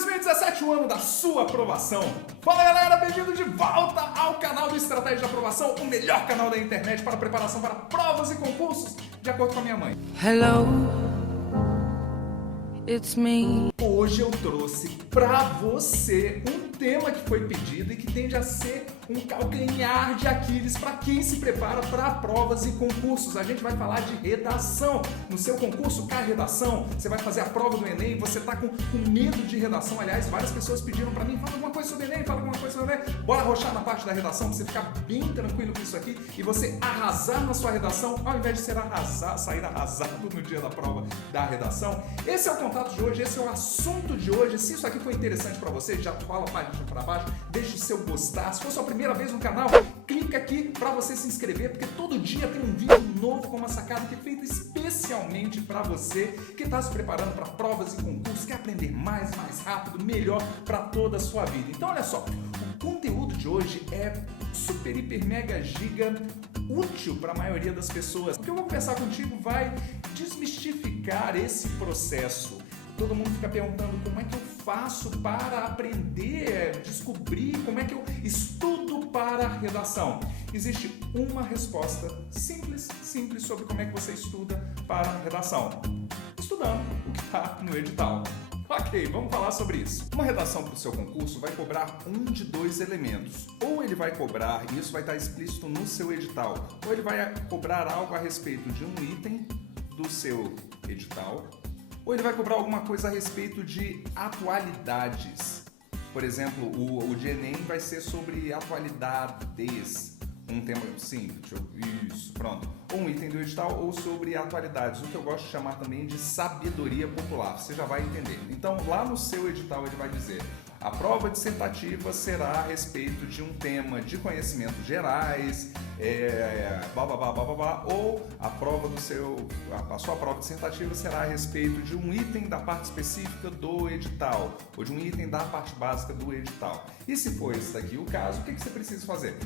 2017, o ano da sua aprovação. Fala galera, bem-vindo de volta ao canal do Estratégia de Aprovação, o melhor canal da internet para preparação para provas e concursos, de acordo com a minha mãe. Hello, it's me. Hoje eu trouxe pra você um tema que foi pedido e que tende a ser um calcanhar de Aquiles para quem se prepara para provas e concursos. A gente vai falar de redação. No seu concurso cai redação, você vai fazer a prova do Enem, você tá com medo de redação. Aliás, várias pessoas pediram para mim, fala alguma coisa sobre o Enem, fala alguma coisa sobre o Enem. Bora arrochar na parte da redação, pra você ficar bem tranquilo com isso aqui e você arrasar na sua redação, ao invés de sair arrasado no dia da prova da redação. Esse é o contato de hoje, esse é o assunto de hoje. Se isso aqui foi interessante para você, já fala a página para baixo, deixa o seu gostar. Se for sua primeira vez no canal, clica aqui para você se inscrever, porque todo dia tem um vídeo novo com uma sacada que é feita especialmente para você que está se preparando para provas e concursos, quer aprender mais rápido, melhor para toda a sua vida. Então olha só, o conteúdo de hoje é super, hiper, mega, giga útil para a maioria das pessoas. O que eu vou conversar contigo vai desmistificar esse processo. Todo mundo fica perguntando como é que eu faço para aprender, descobrir como é que eu estudo para a redação. Existe uma resposta simples sobre como é que você estuda para a redação. Estudando o que está no edital. Ok, vamos falar sobre isso. Uma redação para o seu concurso vai cobrar um de dois elementos. Ou ele vai cobrar, e isso vai estar explícito no seu edital, ou ele vai cobrar algo a respeito de um item do seu edital, ou ele vai cobrar alguma coisa a respeito de atualidades. Por exemplo, o de Enem vai ser sobre atualidades. Um tema simples, isso, pronto. Ou um item do edital ou sobre atualidades, o que eu gosto de chamar também de sabedoria popular, você já vai entender. Então, lá no seu edital ele vai dizer: a prova dissertativa será a respeito de um tema de conhecimentos gerais, ou a sua prova dissertativa será a respeito de um item da parte específica do edital, ou de um item da parte básica do edital. E se for esse daqui o caso, o que você precisa fazer?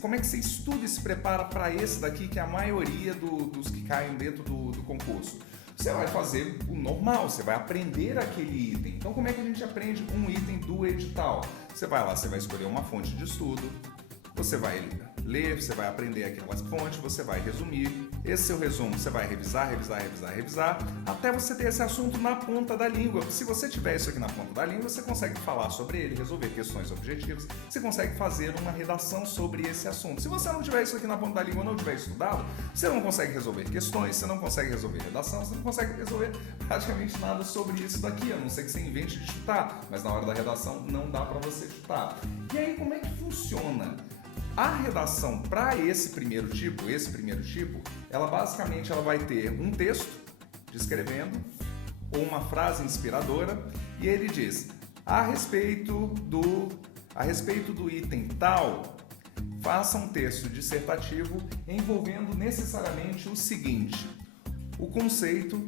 Como é que você estuda e se prepara para esse daqui, que é a maioria dos que caem dentro do concurso? Você vai fazer o normal, você vai aprender aquele item. Então, como é que a gente aprende um item do edital? Você vai lá, você vai escolher uma fonte de estudo, você vai ler, você vai aprender aquelas fontes, você vai resumir. Esse seu resumo você vai revisar, até você ter esse assunto na ponta da língua. Se você tiver isso aqui na ponta da língua, você consegue falar sobre ele, resolver questões objetivas, você consegue fazer uma redação sobre esse assunto. Se você não tiver isso aqui na ponta da língua, não tiver estudado, você não consegue resolver questões, você não consegue resolver redação, você não consegue resolver praticamente nada sobre isso daqui, a não ser que você invente de chutar, mas na hora da redação não dá para você chutar. E aí, como é que funciona? A redação para esse primeiro tipo, ela basicamente vai ter um texto descrevendo ou uma frase inspiradora, e ele diz: a respeito do item tal, faça um texto dissertativo envolvendo necessariamente o seguinte: o conceito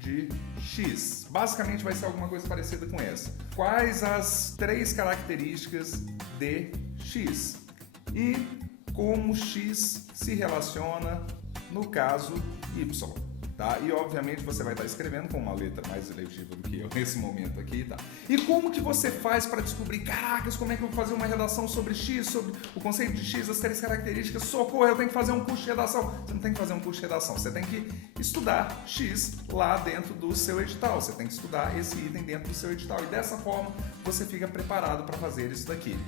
de X. Basicamente vai ser alguma coisa parecida com essa. Quais as 3 características de X? E como X se relaciona no caso Y, tá? E obviamente você vai estar escrevendo com uma letra mais legível do que eu nesse momento aqui, tá? E como que você faz para descobrir, caracas, como é que eu vou fazer uma redação sobre X, sobre o conceito de X, as 3 características, socorro, eu tenho que fazer um curso de redação. Você não tem que fazer um curso de redação, você tem que estudar X lá dentro do seu edital, você tem que estudar esse item dentro do seu edital, e dessa forma você fica preparado para fazer isso daqui.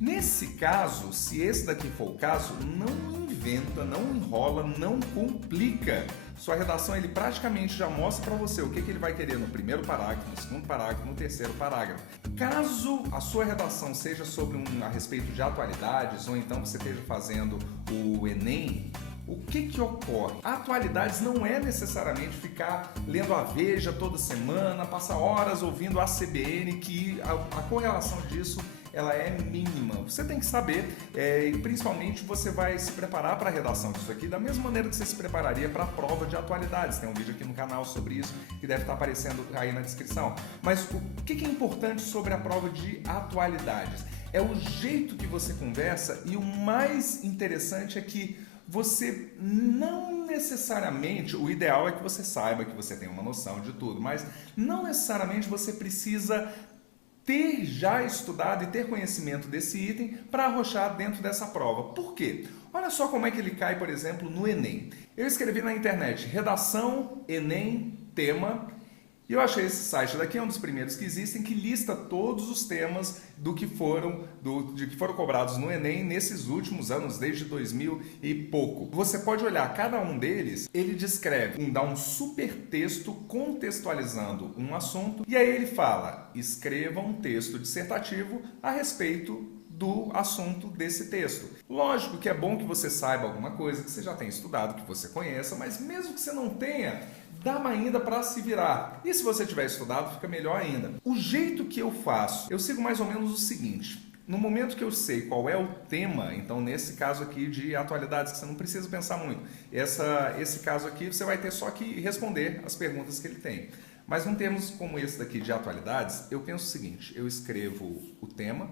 Nesse caso, se esse daqui for o caso, não inventa, não enrola, não complica. Sua redação ele praticamente já mostra para você o que ele vai querer no primeiro parágrafo, no segundo parágrafo, no terceiro parágrafo. Caso a sua redação seja sobre a respeito de atualidades, ou então você esteja fazendo o Enem, o que ocorre? Atualidades não é necessariamente ficar lendo a Veja toda semana, passar horas ouvindo a CBN, que a correlação disso ela é mínima. Você tem que saber, e principalmente você vai se preparar para a redação disso aqui da mesma maneira que você se prepararia para a prova de atualidades. Tem um vídeo aqui no canal sobre isso que deve estar aparecendo aí na descrição. Mas o que é importante sobre a prova de atualidades? É o jeito que você conversa, e o mais interessante é que você não necessariamente, o ideal é que você saiba, que você tenha uma noção de tudo, mas não necessariamente você precisa ter já estudado e ter conhecimento desse item para arrochar dentro dessa prova. Por quê? Olha só como é que ele cai, por exemplo, no Enem. Eu escrevi na internet, redação, Enem, tema, e eu achei esse site daqui, é um dos primeiros que existem, que lista todos os temas de que foram cobrados no Enem nesses últimos anos, desde 2000 e pouco. Você pode olhar cada um deles, ele descreve, dá um super texto contextualizando um assunto, e aí ele fala, escreva um texto dissertativo a respeito do assunto desse texto. Lógico que é bom que você saiba alguma coisa, que você já tenha estudado, que você conheça, mas mesmo que você não tenha, dá ainda para se virar. E se você tiver estudado, fica melhor ainda. O jeito que eu faço, eu sigo mais ou menos o seguinte. No momento que eu sei qual é o tema, então nesse caso aqui de atualidades, que você não precisa pensar muito, esse caso aqui você vai ter só que responder as perguntas que ele tem. Mas num termos como esse daqui de atualidades, eu penso o seguinte, eu escrevo o tema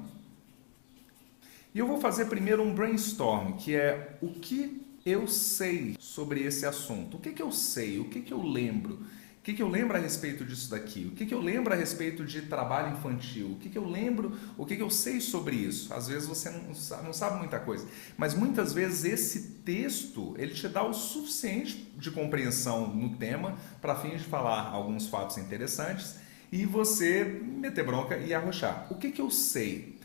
e eu vou fazer primeiro um brainstorm, que é o que eu sei sobre esse assunto. O que eu sei? O que eu lembro? O que eu lembro a respeito disso daqui? O que eu lembro a respeito de trabalho infantil? O que eu lembro? O que eu sei sobre isso? Às vezes você não sabe muita coisa, mas muitas vezes esse texto ele te dá o suficiente de compreensão no tema para fim de falar alguns fatos interessantes e você meter bronca e arrochar. O que eu sei?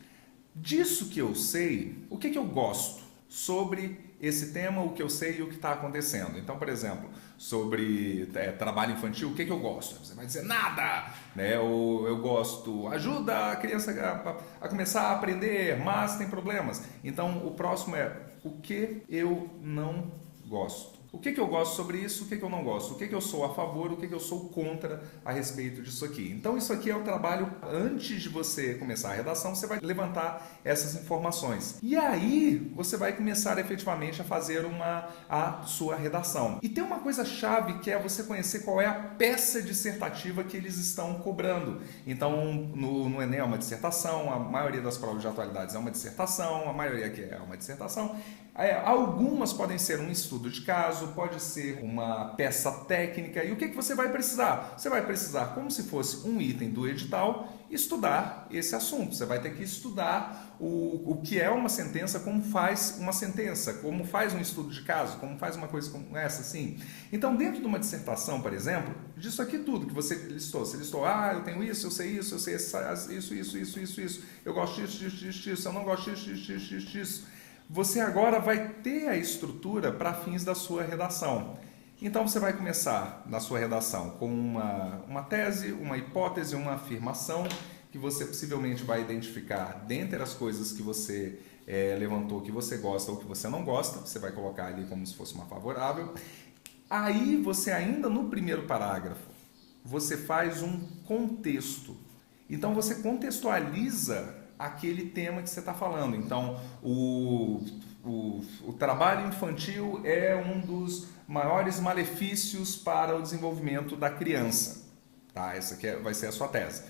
Disso que eu sei, o que eu gosto sobre esse tema, o que eu sei e o que está acontecendo. Então, por exemplo, sobre trabalho infantil, o que eu gosto? Você vai dizer nada, né? Ou eu gosto, ajuda a criança a começar a aprender, mas tem problemas. Então, o próximo é o que eu não gosto. O que eu gosto sobre isso, o que eu não gosto, o que eu sou a favor, o que eu sou contra a respeito disso aqui. Então isso aqui é o trabalho, antes de você começar a redação, você vai levantar essas informações. E aí você vai começar efetivamente a fazer a sua redação. E tem uma coisa chave que é você conhecer qual é a peça dissertativa que eles estão cobrando. Então no Enem é uma dissertação, a maioria das provas de atualidades é uma dissertação, a maioria aqui é uma dissertação. Algumas podem ser um estudo de caso, pode ser uma peça técnica. E o que você vai precisar? Você vai precisar, como se fosse um item do edital, estudar esse assunto. Você vai ter que estudar o que é uma sentença, como faz uma sentença, como faz um estudo de caso, como faz uma coisa como essa, assim. Então, dentro de uma dissertação, por exemplo, disso aqui tudo que você listou, eu tenho isso, eu sei isso, isso, eu gosto disso, eu não gosto disso. Você agora vai ter a estrutura para fins da sua redação. Então você vai começar na sua redação com uma tese, uma hipótese, uma afirmação que você possivelmente vai identificar dentre as coisas que você levantou que você gosta ou que você não gosta. Você vai colocar ali como se fosse uma favorável. Aí você ainda no primeiro parágrafo, você faz um contexto. Então você contextualiza aquele tema que você está falando. Então, o trabalho infantil é um dos maiores malefícios para o desenvolvimento da criança. Tá? Essa aqui vai ser a sua tese.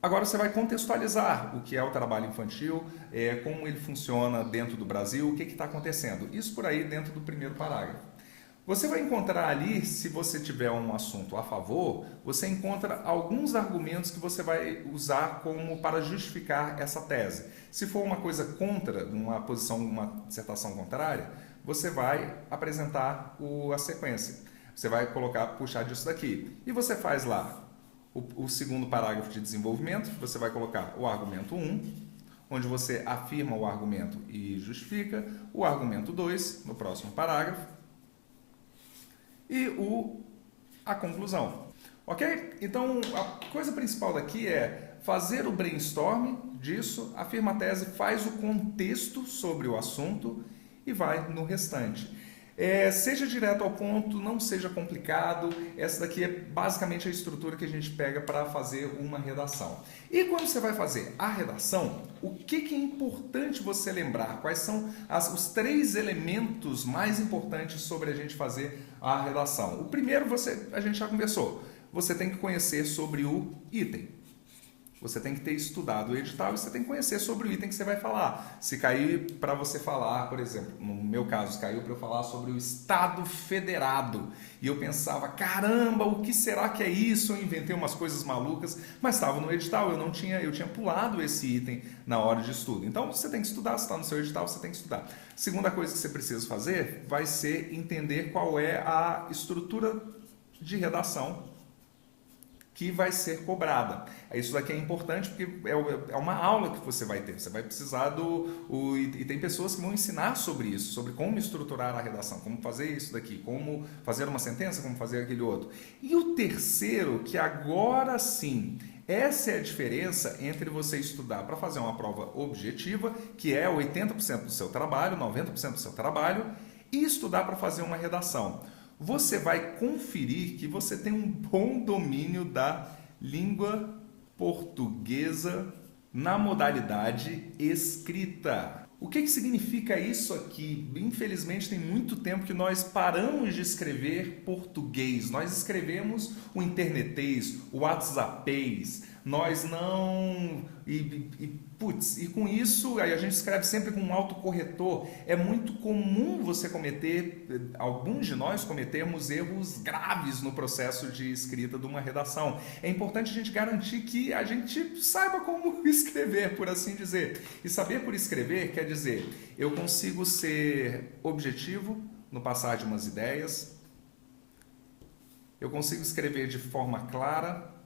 Agora você vai contextualizar o que é o trabalho infantil, como ele funciona dentro do Brasil, o que está acontecendo. Isso por aí dentro do primeiro parágrafo. Você vai encontrar ali, se você tiver um assunto a favor, você encontra alguns argumentos que você vai usar como para justificar essa tese. Se for uma coisa contra, uma dissertação contrária, você vai apresentar a sequência. Você vai puxar disso daqui. E você faz lá o segundo parágrafo de desenvolvimento, você vai colocar o argumento 1, onde você afirma o argumento e justifica, o argumento 2, no próximo parágrafo, e a conclusão, ok? Então, a coisa principal daqui é fazer o brainstorm disso, afirma a tese, faz o contexto sobre o assunto e vai no restante. Seja direto ao ponto, não seja complicado. Essa daqui é basicamente a estrutura que a gente pega para fazer uma redação. E quando você vai fazer a redação, o que é importante você lembrar? Quais são os 3 elementos mais importantes sobre a gente fazer a redação? O primeiro a gente já conversou. Você tem que conhecer sobre o item. Você tem que ter estudado o edital e você tem que conhecer sobre o item que você vai falar. Se cair para você falar, por exemplo, no meu caso, caiu para eu falar sobre o Estado Federado. E eu pensava, caramba, o que será que é isso? Eu inventei umas coisas malucas, mas estava no edital, eu tinha pulado esse item na hora de estudo. Então você tem que estudar, se está no seu edital, você tem que estudar. Segunda coisa que você precisa fazer vai ser entender qual é a estrutura de redação que vai ser cobrada. Isso daqui é importante porque é uma aula que você vai ter. Você vai precisar e tem pessoas que vão ensinar sobre isso, sobre como estruturar a redação, como fazer isso daqui, como fazer uma sentença, como fazer aquele outro. E o terceiro, que agora sim, essa é a diferença entre você estudar para fazer uma prova objetiva, que é 80% do seu trabalho, 90% do seu trabalho, e estudar para fazer uma redação. Você vai conferir que você tem um bom domínio da língua portuguesa na modalidade escrita. O que significa isso aqui? Infelizmente tem muito tempo que nós paramos de escrever português. Nós escrevemos o internetês, o whatsappês. Nós não... E com isso, aí a gente escreve sempre com um autocorretor. É muito comum você cometer, alguns de nós cometemos erros graves no processo de escrita de uma redação. É importante a gente garantir que a gente saiba como escrever, por assim dizer. E saber por escrever quer dizer, eu consigo ser objetivo no passar de umas ideias, eu consigo escrever de forma clara,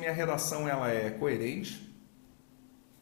minha redação ela é coerente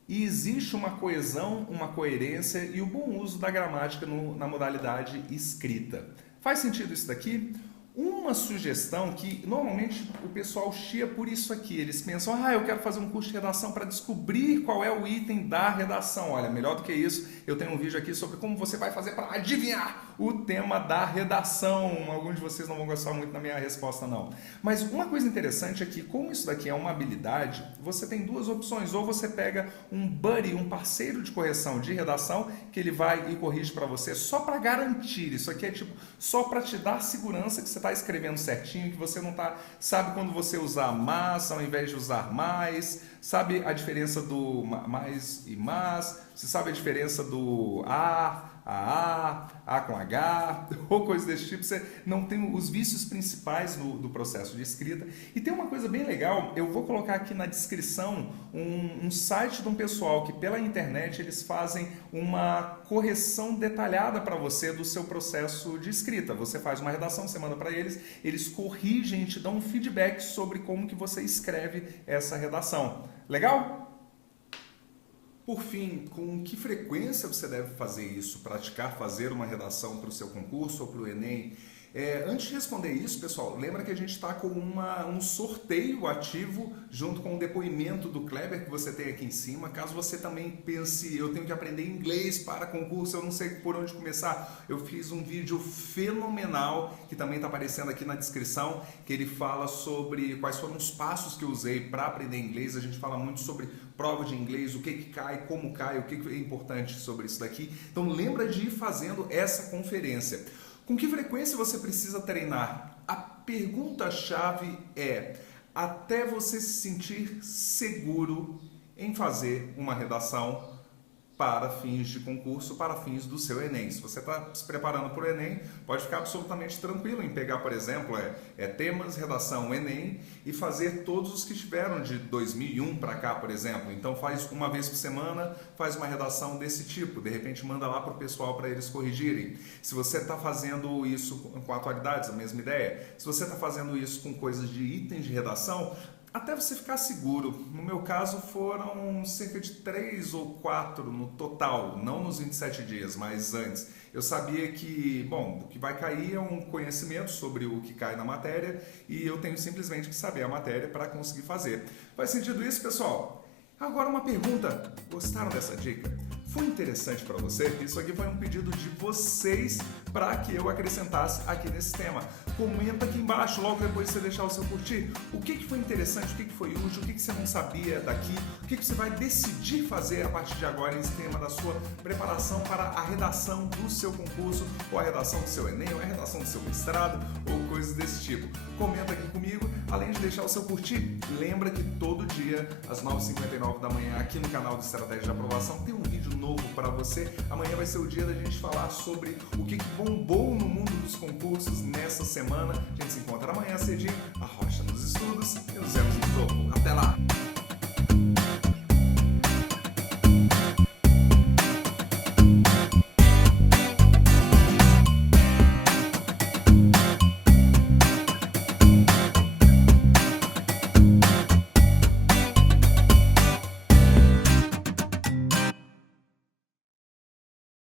e existe uma coesão, uma coerência e o bom uso da gramática na modalidade escrita. Faz sentido isso daqui? Uma sugestão que normalmente o pessoal chia por isso aqui, eles pensam, eu quero fazer um curso de redação para descobrir qual é o item da redação. Olha, melhor do que isso, eu tenho um vídeo aqui sobre como você vai fazer para adivinhar o tema da redação. Alguns de vocês não vão gostar muito da minha resposta não. Mas uma coisa interessante é que como isso daqui é uma habilidade, você tem duas opções. Ou você pega um buddy, um parceiro de correção de redação, que ele vai e corrige para você só para garantir. Isso aqui é tipo só para te dar segurança que você está escrevendo certinho, que você não está... Sabe quando você usar mas ao invés de usar mais? Sabe a diferença do mais e mas? Você sabe a diferença do A com H, ou coisa desse tipo, você não tem os vícios principais do processo de escrita. E tem uma coisa bem legal, eu vou colocar aqui na descrição um site de um pessoal que pela internet eles fazem uma correção detalhada para você do seu processo de escrita. Você faz uma redação, você manda para eles, eles corrigem e te dão um feedback sobre como que você escreve essa redação. Legal? Por fim, com que frequência você deve fazer isso? Praticar fazer uma redação para o seu concurso ou para o Enem? Antes de responder isso, pessoal, lembra que a gente está com um sorteio ativo junto com o depoimento do Kleber que você tem aqui em cima. Caso você também pense, eu tenho que aprender inglês para concurso, eu não sei por onde começar. Eu fiz um vídeo fenomenal que também está aparecendo aqui na descrição, que ele fala sobre quais foram os passos que eu usei para aprender inglês. A gente fala muito sobre prova de inglês, o que cai, como cai, o que é importante sobre isso daqui. Então lembra de ir fazendo essa conferência. Com que frequência você precisa treinar? A pergunta-chave é, até você se sentir seguro em fazer uma redação para fins de concurso, para fins do seu Enem. Se você está se preparando para o Enem, pode ficar absolutamente tranquilo em pegar, por exemplo, temas, redação, Enem e fazer todos os que tiveram de 2001 para cá, por exemplo. Então faz uma vez por semana, faz uma redação desse tipo, de repente manda lá para o pessoal para eles corrigirem. Se você está fazendo isso com atualidades, a mesma ideia. Se você está fazendo isso com coisas de itens de redação, até você ficar seguro. No meu caso foram cerca de 3 ou 4 no total, não nos 27 dias, mas antes. Eu sabia que, o que vai cair é um conhecimento sobre o que cai na matéria e eu tenho simplesmente que saber a matéria para conseguir fazer. Faz sentido isso, pessoal? Agora uma pergunta. Gostaram dessa dica? Foi interessante para você? Isso aqui foi um pedido de vocês para que eu acrescentasse aqui nesse tema. Comenta aqui embaixo, logo depois de você deixar o seu curtir, o que foi interessante, o que foi útil, o que você não sabia daqui, o que você vai decidir fazer a partir de agora nesse tema da sua preparação para a redação do seu concurso, ou a redação do seu Enem, ou a redação do seu mestrado, ou coisas desse tipo. Comenta aqui comigo, além de deixar o seu curtir, lembra que todo dia, às 9h59 da manhã, aqui no canal do Estratégia de Aprovação, tem um vídeo novo para você. Amanhã vai ser o dia da gente falar sobre o que bombou no mundo dos concursos nessa semana. A gente se encontra amanhã cedinho, arrocha nos estudos e nos vemos no topo. Até lá!